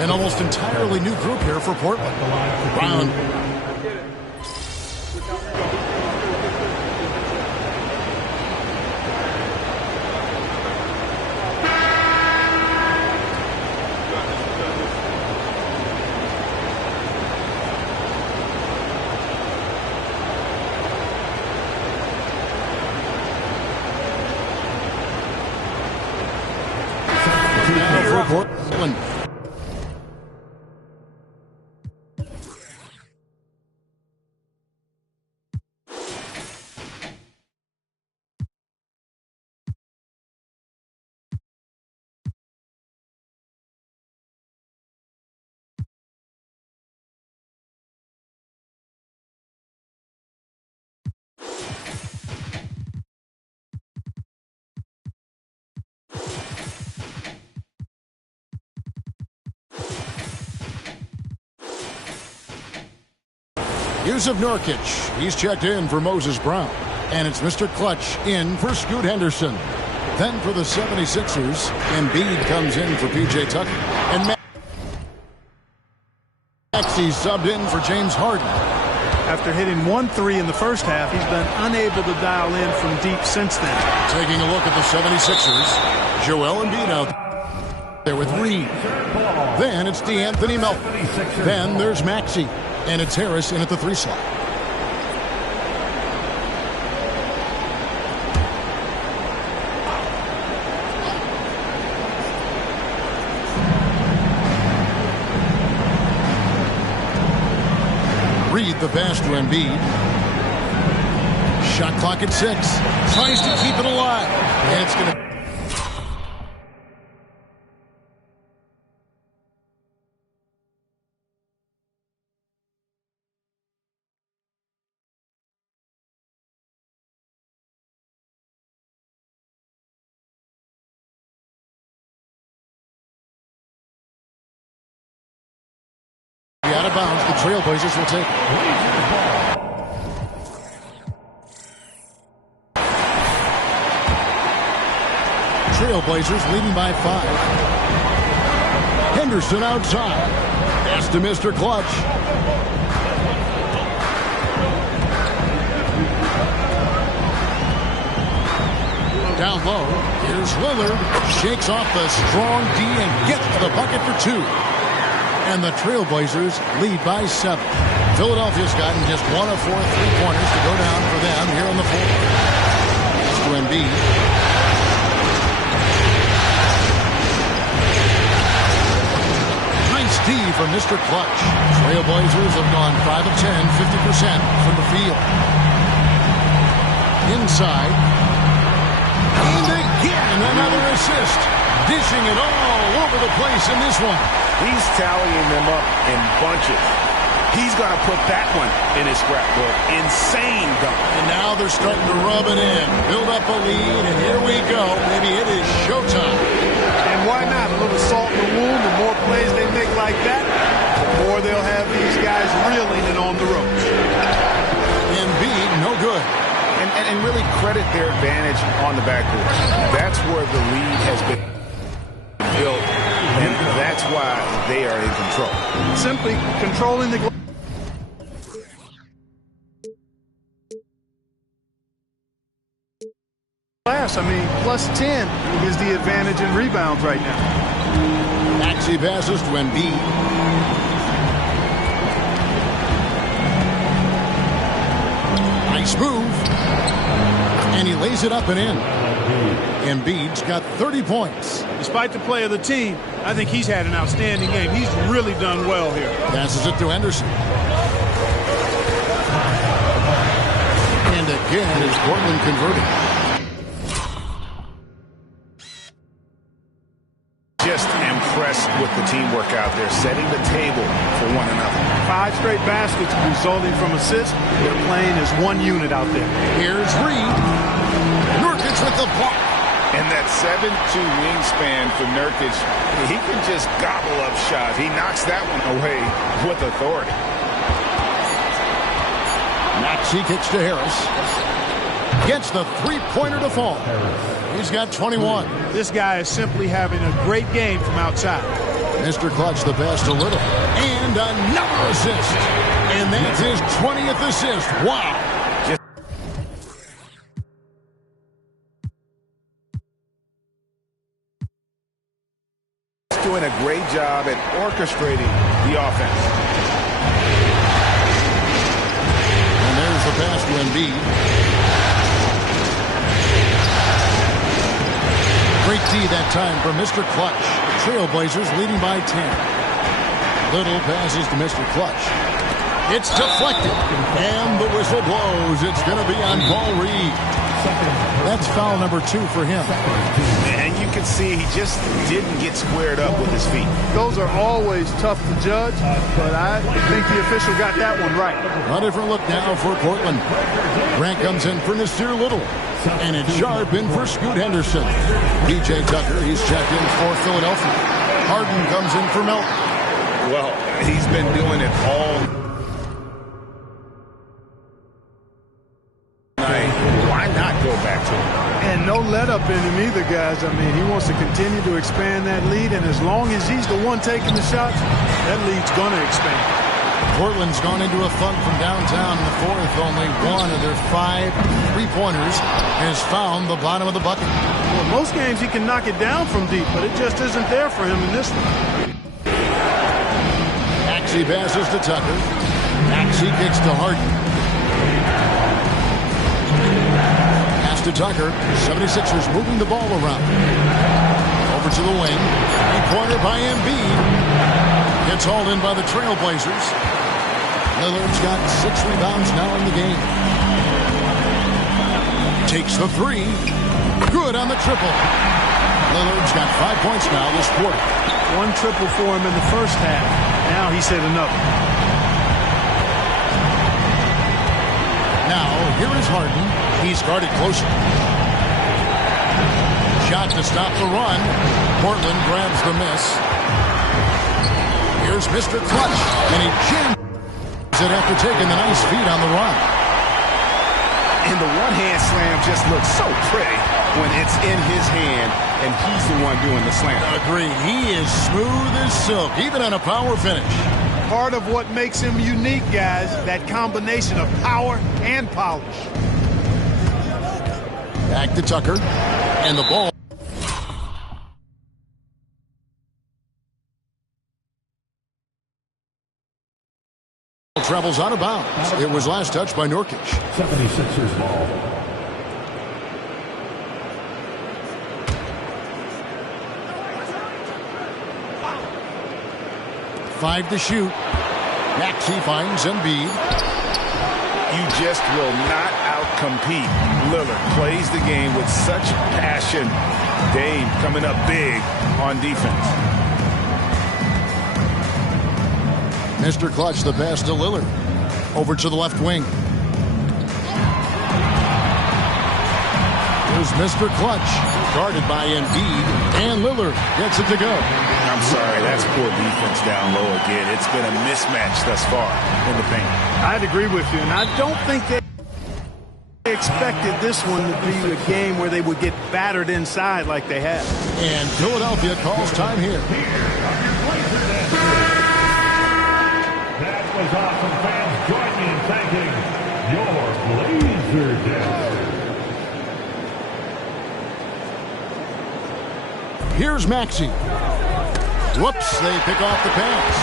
An almost entirely new group here for Portland. Brown. Yusuf Nurkic. He's checked in for Moses Brown. And it's Mr. Clutch in for Scoot Henderson. Then for the 76ers, Embiid comes in for P.J. Tucker. And Maxey subbed in for James Harden. After hitting 1 3 in the first half, he's been unable to dial in from deep since then. Taking a look at the 76ers, Joel Embiid out there with Reed. Then it's DeAnthony Melton. Then there's Maxey. And it's Harris in at the 3 slot. Reed the pass to Embiid. Shot clock at 6. Tries to keep it alive. And it's going to... out of bounds. The Trailblazers will take it. Trailblazers leading by 5. Henderson outside. Pass to Mr. Clutch. Down low. Here's Lillard. Shakes off the strong D and gets to the bucket for 2. And the Trailblazers lead by 7. Philadelphia's gotten just 1 of 4 3-pointers to go down for them here on the floor. Pass to Embiid. Nice D from Mr. Clutch. Trailblazers have gone 5 of 10, 50% from the field. Inside. And again, another assist. Dishing it all over the place in this one. He's tallying them up in bunches. He's going to put that one in his scrapbook. Insane dunk. And now they're starting to rub it in. Build up a lead, and here we go. Maybe it is showtime. And why not? A little salt in the wound. The more plays they make like that, the more they'll have these guys reeling and on the ropes. Embiid, no good. And really credit their advantage on the backcourt. That's where the lead has been built, and that's why they are in control. Simply controlling the glass. I mean, plus 10 is the advantage in rebounds right now. Maxey passes to Embiid. Nice move. And he lays it up and in. Embiid's got 30 points. Despite the play of the team, I think he's had an outstanding game. He's really done well here. Passes it to Henderson. And again is Portland converting. Just impressed with the teamwork out there, setting the table for one another. 5 straight baskets resulting from assists. They're playing as one unit out there. Here's Reed. Nurkic with the block. And that 7'2" wingspan for Nurkic, he can just gobble up shots. He knocks that one away with authority. Maxey kicks to Harris. Gets the 3-pointer to fall. He's got 21. This guy is simply having a great game from outside. Mr. Clutch the pass to Little. And another assist. And that's his 20th assist. Wow. Doing a great job at orchestrating the offense. And there's the pass to Embiid. Great D that time for Mr. Clutch. Trailblazers leading by 10. Little passes to Mr. Clutch. It's deflected. And the whistle blows. It's going to be on Paul Reed. That's foul number 2 for him. And you can see he just didn't get squared up with his feet. Those are always tough to judge, but I think the official got that one right. A different look now for Portland. Grant comes in for Nasir Little. And it's Sharp in for Scoot Henderson. P.J. Tucker, he's checked in for Philadelphia. Harden comes in for Melton. Well, he's been doing it all let-up in him either, guys. I mean, he wants to continue to expand that lead, and as long as he's the one taking the shots, that lead's going to expand. Portland's gone into a funk from downtown in the fourth. Only one of their 5 3-pointers has found the bottom of the bucket. Well, most games he can knock it down from deep, but it just isn't there for him in this one. Maxey passes to Tucker. Maxey kicks to Harden. Pass to Tucker. 76ers moving the ball around. Over to the wing. 3-pointer by Embiid. Gets hauled in by the Trailblazers. Lillard's got 6 rebounds now in the game. Takes the 3. Good on the triple. Lillard's got 5 points now this quarter. 1 triple for him in the first half. Now he's hit another. Now, here is Harden. He's guarded closer. Shot to stop the run. Portland grabs the miss. Here's Mr. Clutch, and he jams it after taking the nice feed on the run. And the one-hand slam just looks so pretty when it's in his hand, and he's the one doing the slam. Agreed. He is smooth as silk, even on a power finish. Part of what makes him unique, guys, that combination of power and polish. Back to Tucker, and the ball. Travels out of bounds. It was last touched by Nurkic. 76ers ball. Five to shoot. Maxey finds Embiid. You just will not outcompete. Lillard plays the game with such passion. Dame coming up big on defense. Mr. Clutch, the pass to Lillard. Over to the left wing. Here's Mr. Clutch, guarded by Embiid, and Lillard gets it to go. I'm sorry, that's poor defense down low again. It's been a mismatch thus far in the paint. I'd agree with you, and I don't think they expected this one to be a game where they would get battered inside like they have. And Philadelphia calls time here. That was awesome, fans. Join me in thanking your Blazer dancers. Here's Maxey. Whoops, they pick off the pass.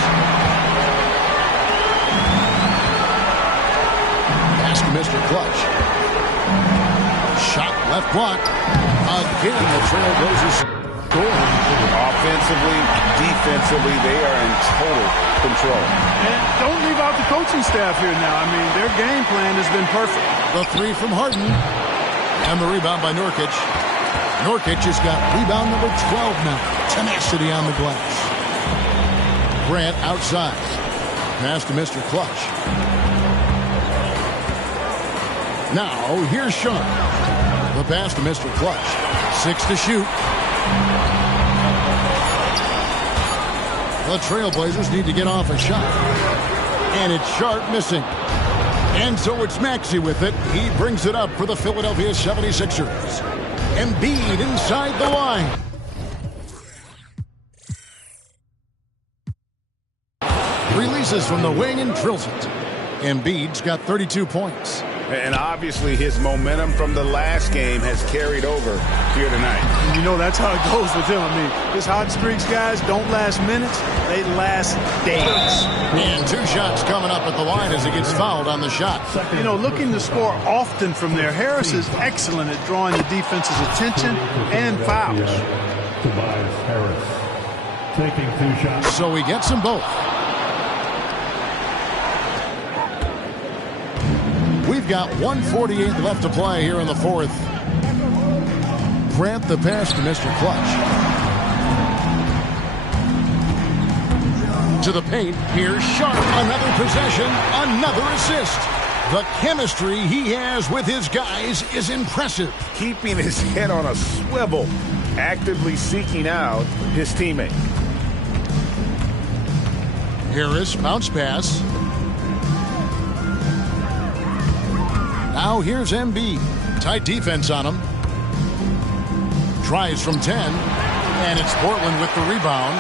Pass to Mr. Clutch. Shot left block. Again, the Trailblazers score. Offensively, defensively, they are in total control. And don't leave out the coaching staff here now. I mean, their game plan has been perfect. The 3 from Harden. And the rebound by Nurkic. Nurkic has got rebound number 12 now. Tenacity on the glass. Grant outside. Pass to Mr. Clutch. Now, here's Sean. The pass to Mr. Clutch. 6 to shoot. The Trailblazers need to get off a shot. And it's Sharp missing. And so it's Maxey with it. He brings it up for the Philadelphia 76ers. Embiid inside the line. Releases from the wing and drills it. Embiid's got 32 points. And obviously his momentum from the last game has carried over here tonight. You know, that's how it goes with him. I mean, his hot streaks, guys, don't last minutes. They last days. And 2 shots coming up at the line as he gets fouled on the shot. You know, looking to score often from there. Harris is excellent at drawing the defense's attention and fouls. Tobias Harris taking 2 shots. So he gets them both. We've got 1:48 left to play here in the fourth. Grant the pass to Mr. Clutch. To the paint. Here's Sharp. Another possession. Another assist. The chemistry he has with his guys is impressive. Keeping his head on a swivel. Actively seeking out his teammate. Harris, bounce pass. Now here's Embiid. Tight defense on him. tries from 10, and it's Portland with the rebound.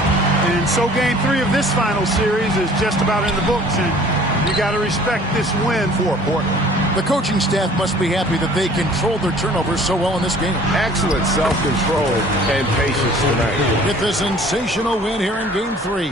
And so game 3 of this final series is just about in the books, and you got to respect this win for Portland. The coaching staff must be happy that they controlled their turnovers so well in this game. Excellent self-control and patience tonight. With a sensational win here in game 3.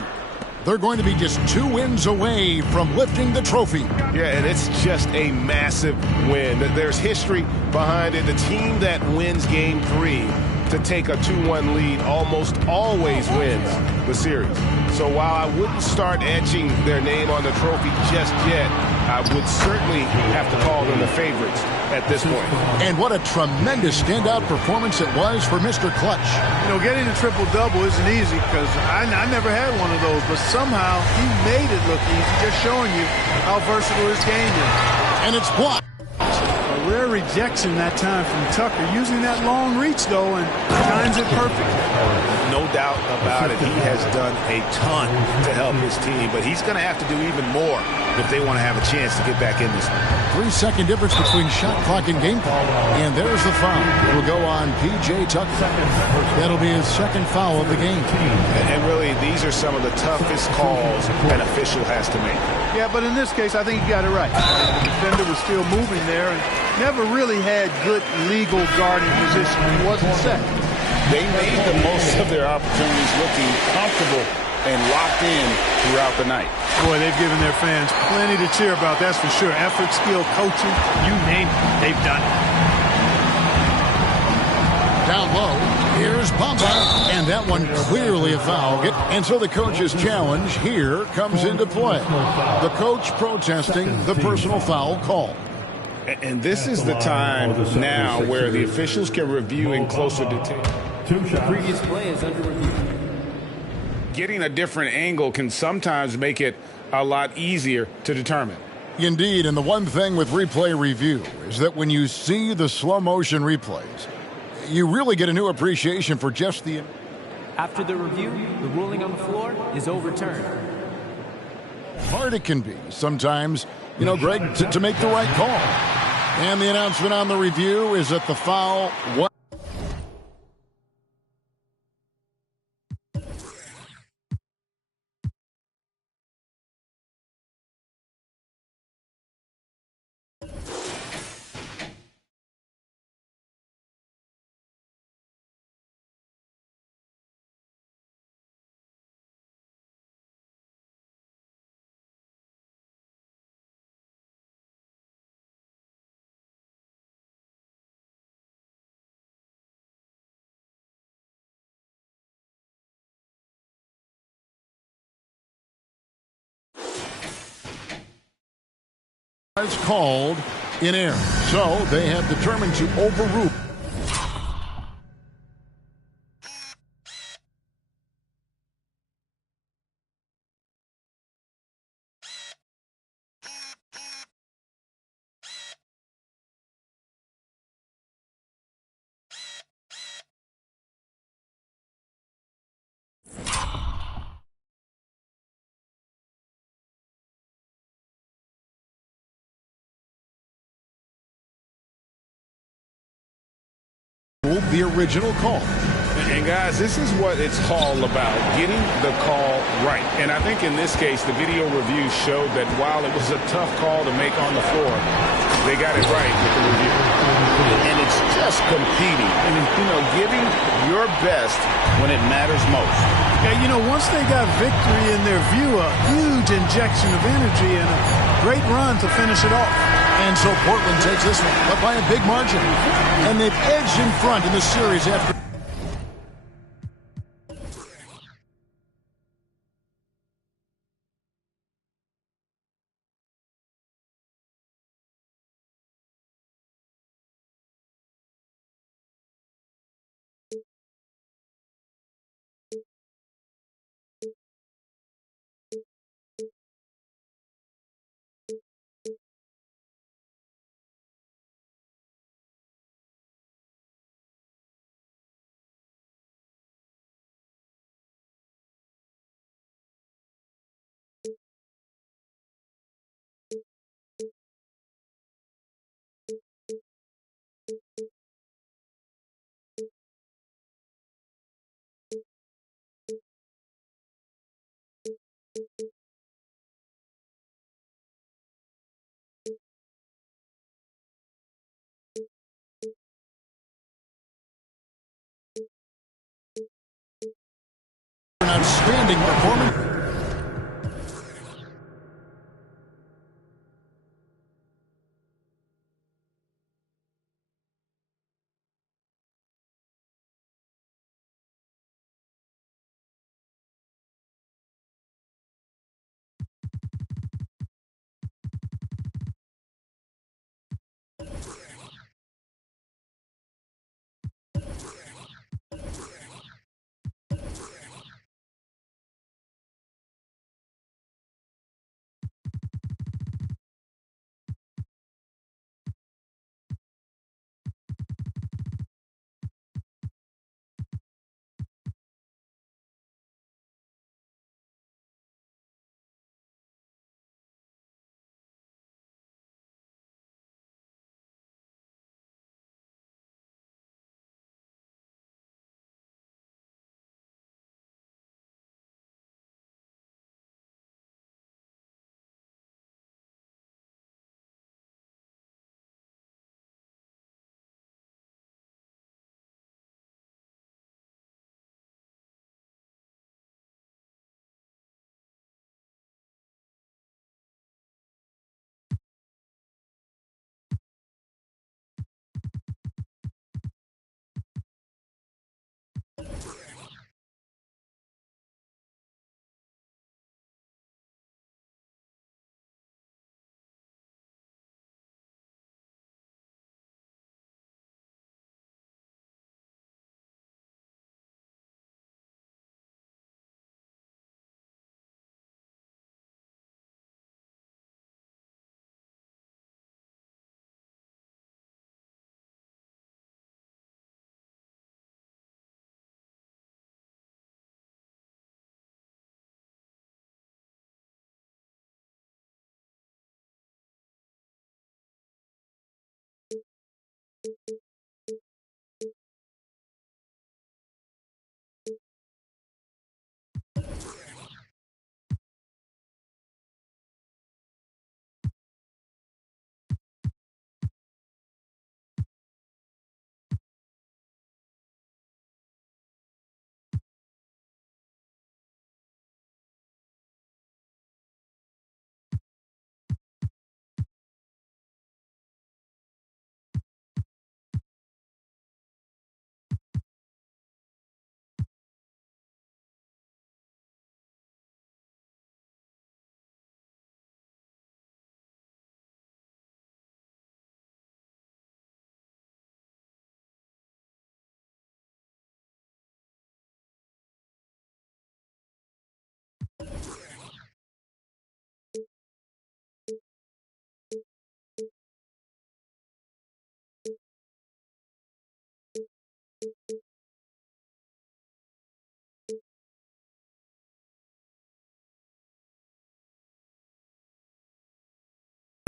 They're going to be just 2 wins away from lifting the trophy. Yeah, and it's just a massive win. There's history behind it. The team that wins game 3 to take a 2-1 lead almost always wins the series. So while I wouldn't start etching their name on the trophy just yet, I would certainly have to call them the favorites at this point. And what a tremendous standout performance it was for Mr. Clutch. You know, getting a triple-double isn't easy because I never had one of those, but somehow he made it look easy, just showing you how versatile his game is. And it's blocked. A rare rejection that time from Tucker, using that long reach, though, and times it perfectly. No doubt about it. He has done a ton to help his team, but he's going to have to do even more if they want to have a chance to get back in this one. 3-second difference between shot clock and game clock. And there's the foul. It will go on P.J. Tucker. That'll be his second foul of the game. And really, these are some of the toughest calls an official has to make. Yeah, but in this case, I think he got it right. The defender was still moving there and never really had good legal guarding position. He wasn't set. They made the most of their opportunities, looking comfortable and locked in throughout the night. Boy, they've given their fans plenty to cheer about, that's for sure. Effort, skill, coaching, you name it, they've done it. Down low, here's Pompa, and that one clearly a foul. And so the coach's challenge here comes into play. The coach protesting the personal foul call. And this is the time now where the officials can review in closer detail. The previous play is under review. Getting a different angle can sometimes make it a lot easier to determine. Indeed, and the one thing with replay review is that when you see the slow motion replays, you really get a new appreciation for just the... After the review, the ruling on the floor is overturned. Hard it can be sometimes, you know, Greg, to make the right call. And the announcement on the review is that the foul was... called in error. So they have determined to overrule. The original call. And guys, this is what it's all about, getting the call right. And I think in this case, the video review showed that while it was a tough call to make on the floor, they got it right with the review. And it's just competing. I mean, you know, giving your best when it matters most. Yeah, you know, once they got victory in their view, a huge injection of energy and a great run to finish it off. And so Portland takes this one, but by a big margin. And they've edged in front in the series after... outstanding performance.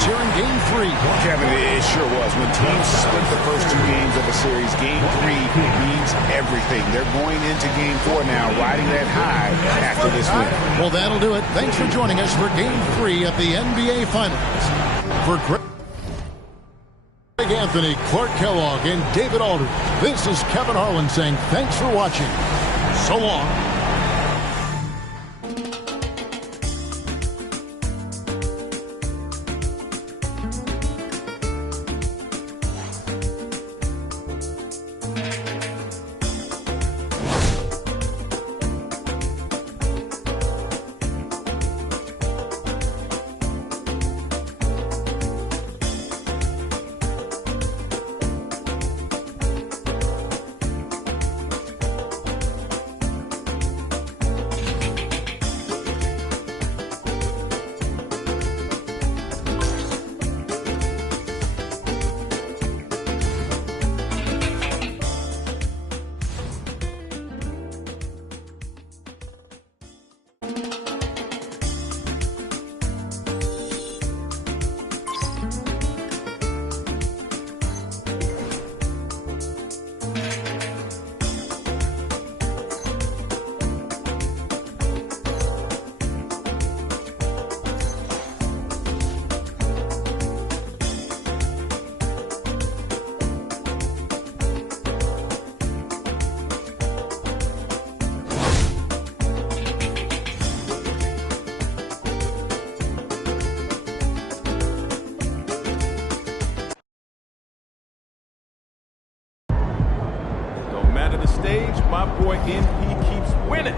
Here in Game 3. Kevin, it sure was. When teams split the first 2 games of a series, Game 3 means everything. They're going into Game 4 now, riding that high after this win. Well, that'll do it. Thanks for joining us for Game 3 of the NBA Finals. For Greg Anthony, Clark Kellogg, and David Aldridge, this is Kevin Harlan saying thanks for watching. So long. stage, my boy NP keeps winning.